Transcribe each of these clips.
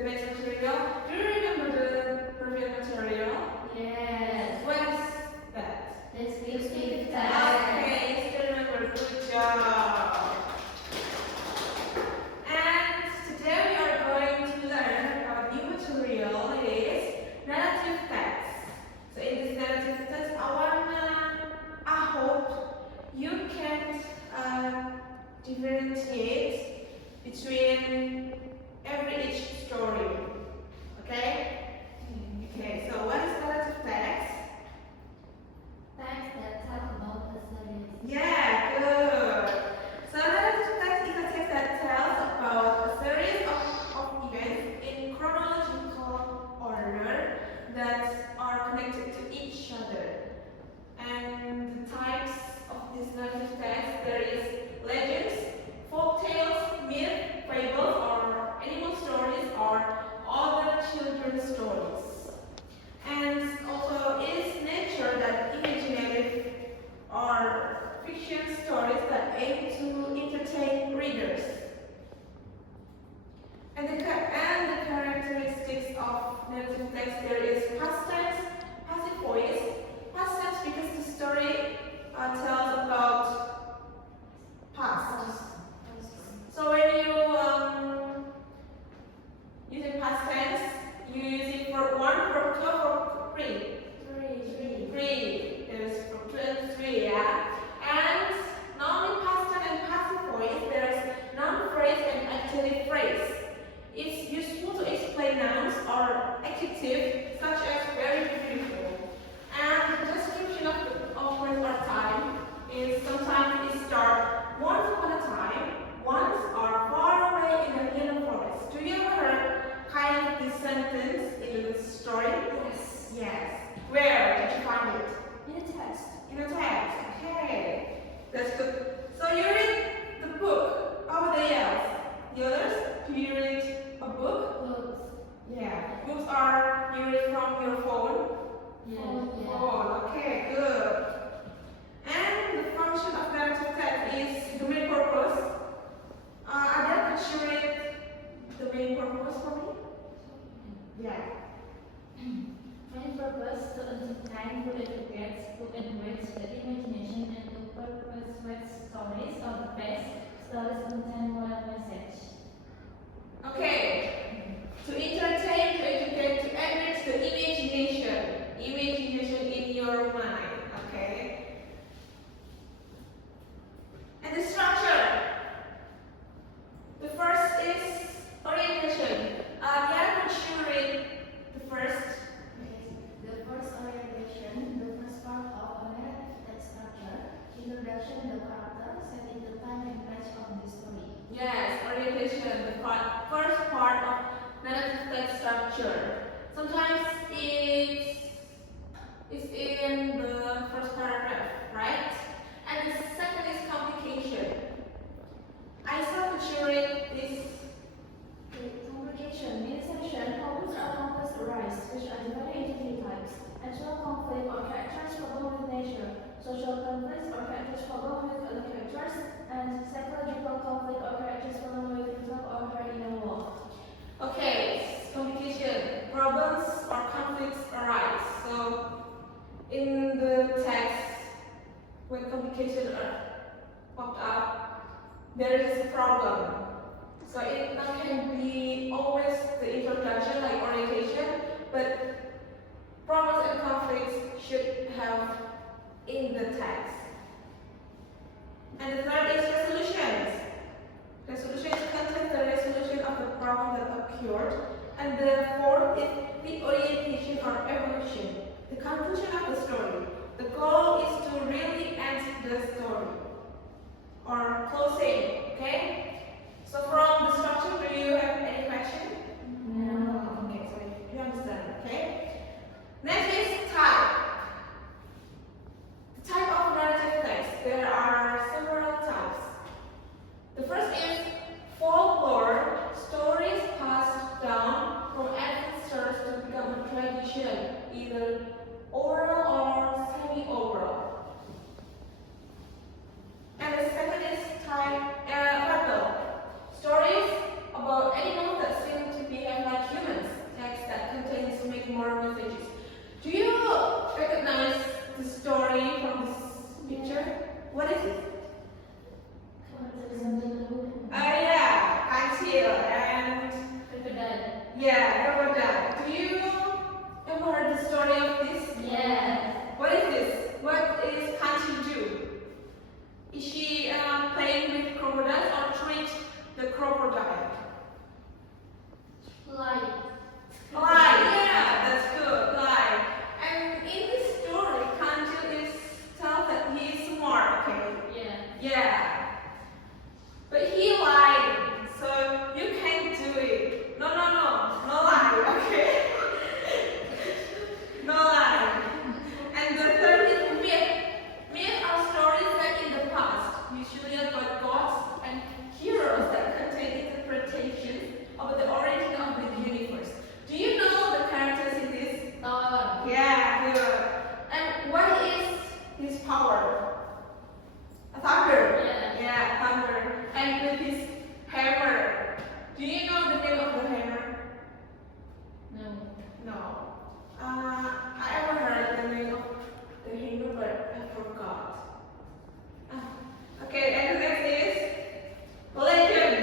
the next material. Do you remember the previous material? Yes. What is that? Descriptive text. Okay, you still remember. Good job. And today we are going to learn about new material. It is narrative text. So in this narrative text, I hope you can differentiate between each story. Okay? Okay, so what is narrative text? Text that talk about a series. Yeah, good. So narrative text is a text that tells about a series of events in chronological order that are connected to each other. And the types of this narrative text, there is legends, folk tales, myth, fables, or animal stories, or other children's stories. And also it is nature that imaginative or fiction stories that aim to entertain readers. And the characteristics of narrative text, there is past tense, passive voice. Past tense because the story tells about past. So when you using past tense, you use it for 1, for 2, for 3. 3. There's for 2 and 3, yeah. And not only past tense and passive voice, there's noun phrase and active phrase. It's useful to explain nouns or adjectives such as very beautiful. And the description of place or time is sometimes it starts once upon a time, once or far away in the yellow forest. Do you ever heard kind of this sentence in the story? Yes. Yes. Where did you find it? In a text. In a text. Okay. That's good. So you read the book. How about the others? The others? Do you read a book? Books. Yeah. Books are you read from your phone? Yeah. Phone. Okay, good. And the function of narrative text is the main purpose. Ada, could you read the main purpose for me? Yeah. Main purpose to entertain, to educate, to enrich the imagination, and to perpetuate stories of the past. Stories contain moral message. Okay. To entertain, to educate, to enrich the imagination. Imagination in your mind. Okay. And the structure. The first is orientation. Diana, could you read the first? The first orientation, the first part of a narrative text structure, introduction, the character, setting the time and place of the story. Yes, orientation, the first part of narrative text structure. Sometimes it's in the first paragraph, right? And the second is complication. Isa, could you read this? Complication. In this section, problems or conflicts arise, which are divided into three types: actual conflict or characters problem with nature, social conflicts or characters problem with other characters, and psychological conflict or characters problem with himself or her inner world. Okay, complication. Problems or conflicts arise. So, in the text, when complications are popped up, there is a problem. So it can be always the introduction, like orientation, but problems and conflicts should have in the text. And the third is resolutions. Resolution contains the resolution of the problem that occurred. And the fourth is the orientation or evolution, the conclusion of the story. The goal is to really end the story or closing, okay? So from the structure, do you have any question? No. Okay, so you understand, okay? Next is type. The type of narrative text. There are several types. The first is folklore, stories passed down from ancestors to become a tradition, either oral or semi-oral. And the second is fable. Stories about animals that seem to Yeah, crocodile. Do you ever heard the story of this? Yes. What is this? What is Kiranti do? Is she playing with crocodiles or treat the crocodile? Like. Lie, yeah, that's good, lie. And in this story, Kiranti is tells that he is smart, okay? Yeah. Yeah. But he lied, so you can't do it. No lie, okay? No lie. And the third is myth. Myth are stories set in the past, usually about gods and heroes that contain interpretations of the origin of the universe. Do you know the characters in this? Yeah, good. And what is his power? A thunder. Yeah, thunder. And with his hammer. Do you know the name of the hammer? No. No. I ever heard the name of the hammer, but I forgot. Okay, and the next is legend.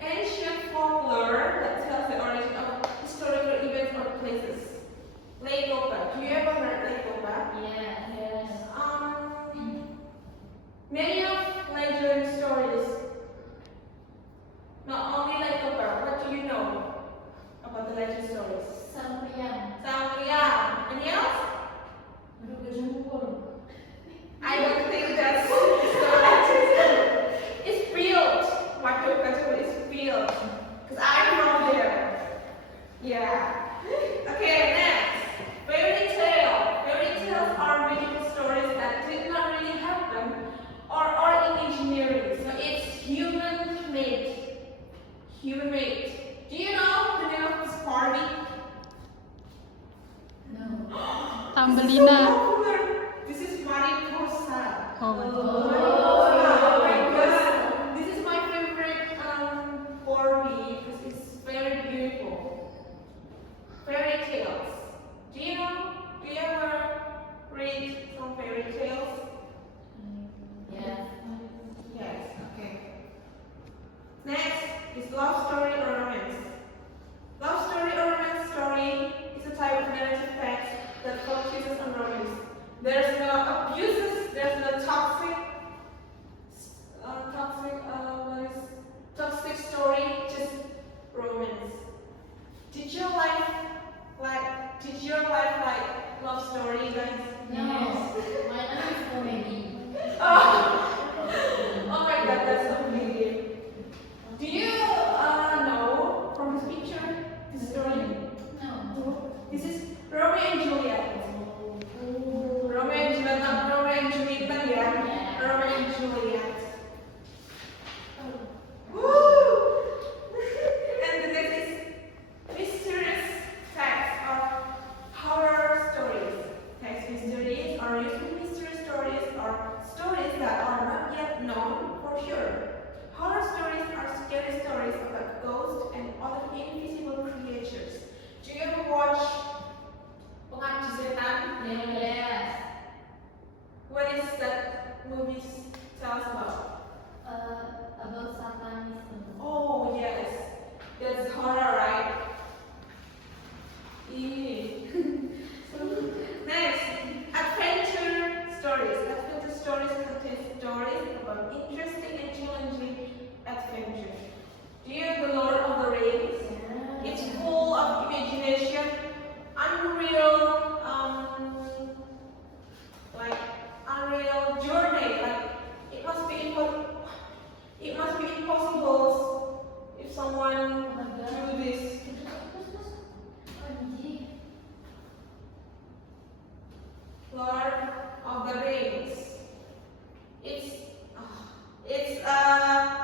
Ancient folklore that tells the origin of historical events or places. Legopa. Do you ever heard Legopa? Yes. Many of legend stories. Not only Legopa. What do you know about the legend stories? Samriang. Any else? I don't think that's so. It's built. What is built? Because I'm from there. Yeah. Okay, next. Fairy tale. Fairy tales are magical stories that did not really happen or are imaginary. So it's human made. Human made. Do you know the name of this party? No. Tambelina. This is Mariposa. Oh my Oh my god. This is my favorite Barbie because it's very beautiful. Fairy tales. Do you know? Do you ever read some fairy tales? Yes. Yes, okay. Next is love story or romance. Love story or romance story is a type of narrative text that focuses on romance. There's no abuses, there's no toxic story, just romance. Did your life like love story, guys? No. My name is comedy. Oh my god, that's so amazing. Do you know from this picture, this story? No. This is Romeo and Juliet. Romeo and Juliet, not Romeo and Juliet, yeah. Romeo and Juliet. Woo! And the next is mysterious texts or horror stories. Text mysteries are usually mystery stories or stories that are not yet known for sure. Horror stories are scary stories about ghosts and other invisible creatures. Do you ever watch Pengabdi Setan? Yes. What is that movie tell us about? About Satanism. Oh yes, that's horror, right? Eee. Next, adventure stories. Adventure stories contain stories about interesting and challenging adventure. Do you know the Lord of the Rings? Yeah. It's full of imagination, unreal, unreal journey. Like it must be impossible if someone do this. Lord of the Rings. It's it's alright.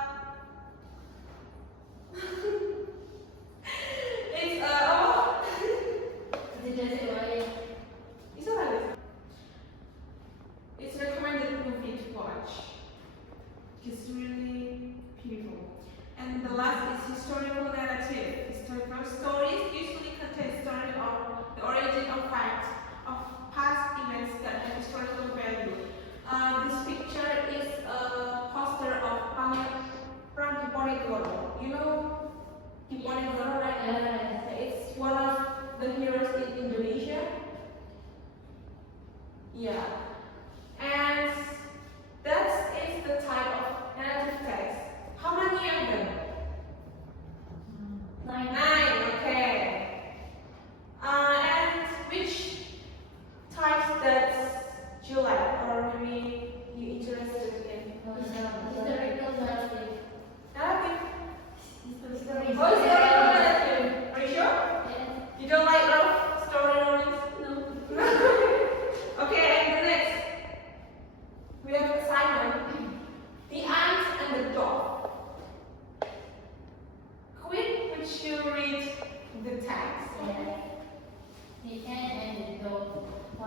It's a recommended movie to watch. It's really beautiful. And the last is historical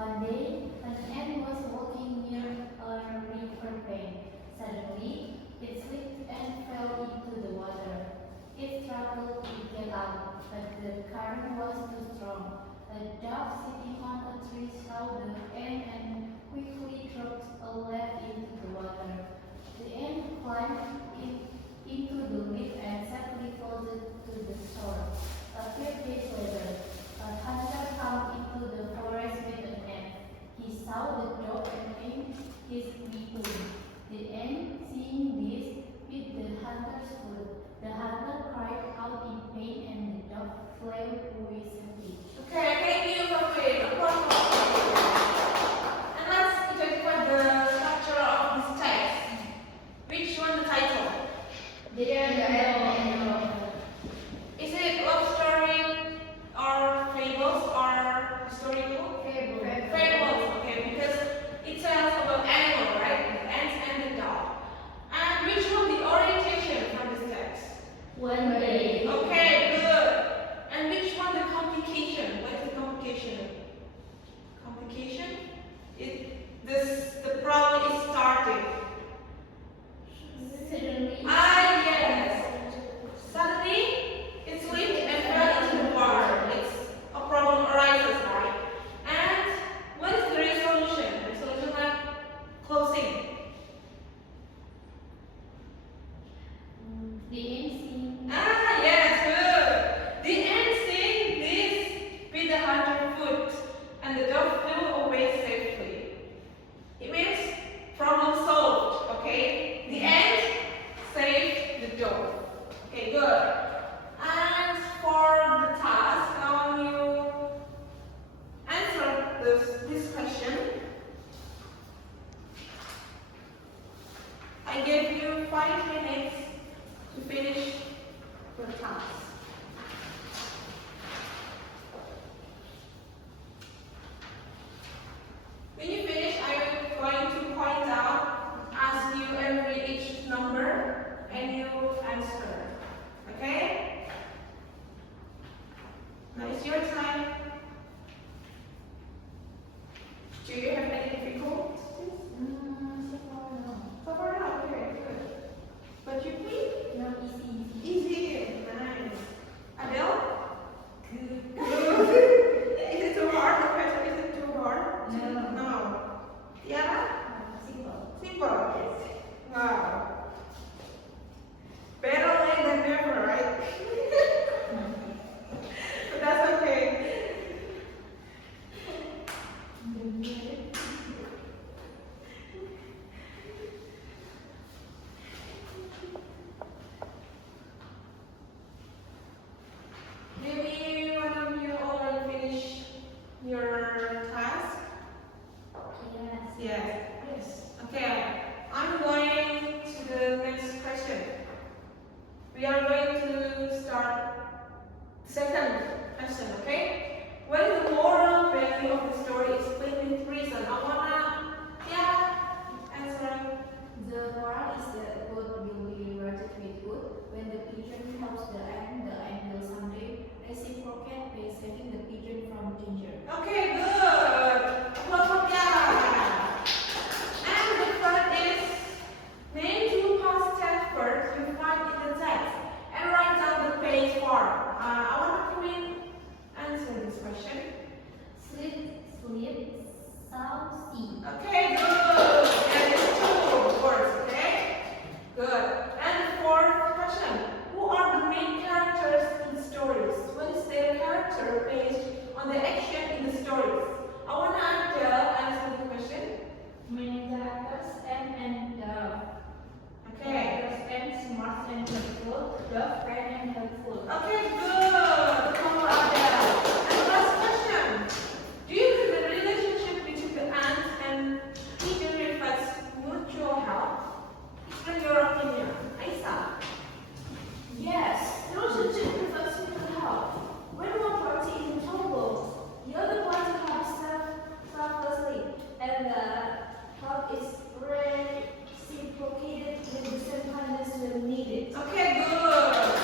One day, an ant was walking near a river bank. Suddenly, it slipped and fell into the water. It struggled to get out, but the current was too strong. A dove sitting on a tree saw the ant and quickly dropped a leaf into the water. The ant climbed into the leaf and safely floated to the shore. A few days later, a hunter came into the forest with an ant. He saw the dove and aimed his weapon. The ant, seeing this, bit the hunter's foot. The hunter cried out in pain and the dove flew away safely. Okay, thank you for playing. Applause for And let's identify the structure of this text. Which one the title? Is it love story or fables or historical? Fables, okay, because it tells about animal, right? The ant and the dog. And which one the orientation from this text? One day. Okay, good. And which one the complication? What is the complication? Complication? The problem is starting. Suddenly. Yes. Suddenly, it slipped and fell into the water. It's a problem arises, right? And what is the resolution? Resolution like closing. The ant sing. Yes, good. The ant sing this with the hunter foot, and the dove flew away safely. It means problem solved. Okay, the ant saved the dove. Okay, good. And for the task, I want you answer this question. I gave you 5 minutes to finish the task. When you finish, I'm going to point out, ask you each number, and you answer. Okay? Now it's your time. Do you have any difficulties? So far, no. Okay, good. But you please? No, easy. Easy. Nice. Adele? Good. Is it too hard? The question, is it too hard? No. Tiara? Simple. Simple. Wow. Better late than never, right? But that's okay. Maybe one of you already finished your task? Yes. Yes. Okay. I'm going to the next question. We are going to start the second question, okay? What is the moral value of the story explained with reason? I wanna, answer. The moral is that God will be rewarded with good. When the pigeon helps the ant will someday reciprocate by saving the pigeon from danger. Okay, good. Applause for Tiara. And the third is name 2 past tense verbs you find in the text and write down the page form. I want to come in answer this question. Sleep, sound, see. Okay, good. That is 2 words, okay? Good. And the fourth question. Who are the main characters in stories? What is their character based on the action in the stories? I want to answer the question. Main characters and dove. Okay. Characters and smart and helpful. Dove, kind and helpful. Okay, good. Come on, Adele. And last question. Do you think the relationship between the ant and pigeon reflects mutual help? Explain your opinion. Aisa. Yes, the relationship reflects mutual help. When one party is in trouble, the other party helps selflessly, and the help is reciprocated with the same kindness when needed. Okay, good.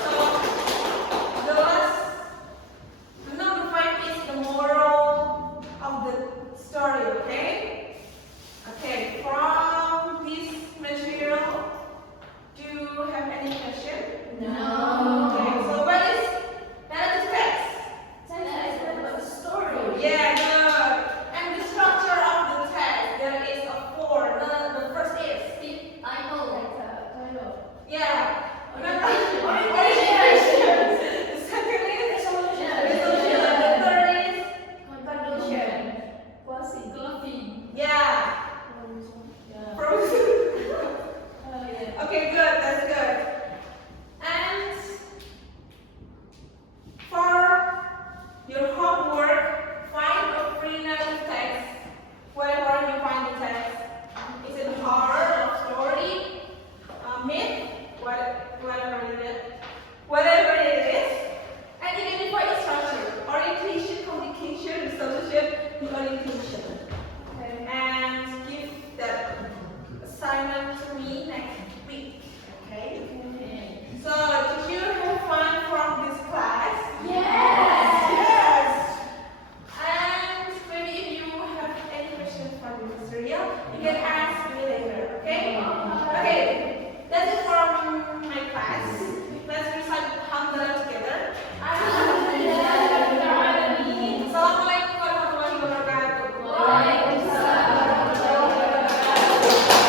Okay? So, did you have fun from this class? Yes. Yes. And maybe if you have any questions for the material, you can ask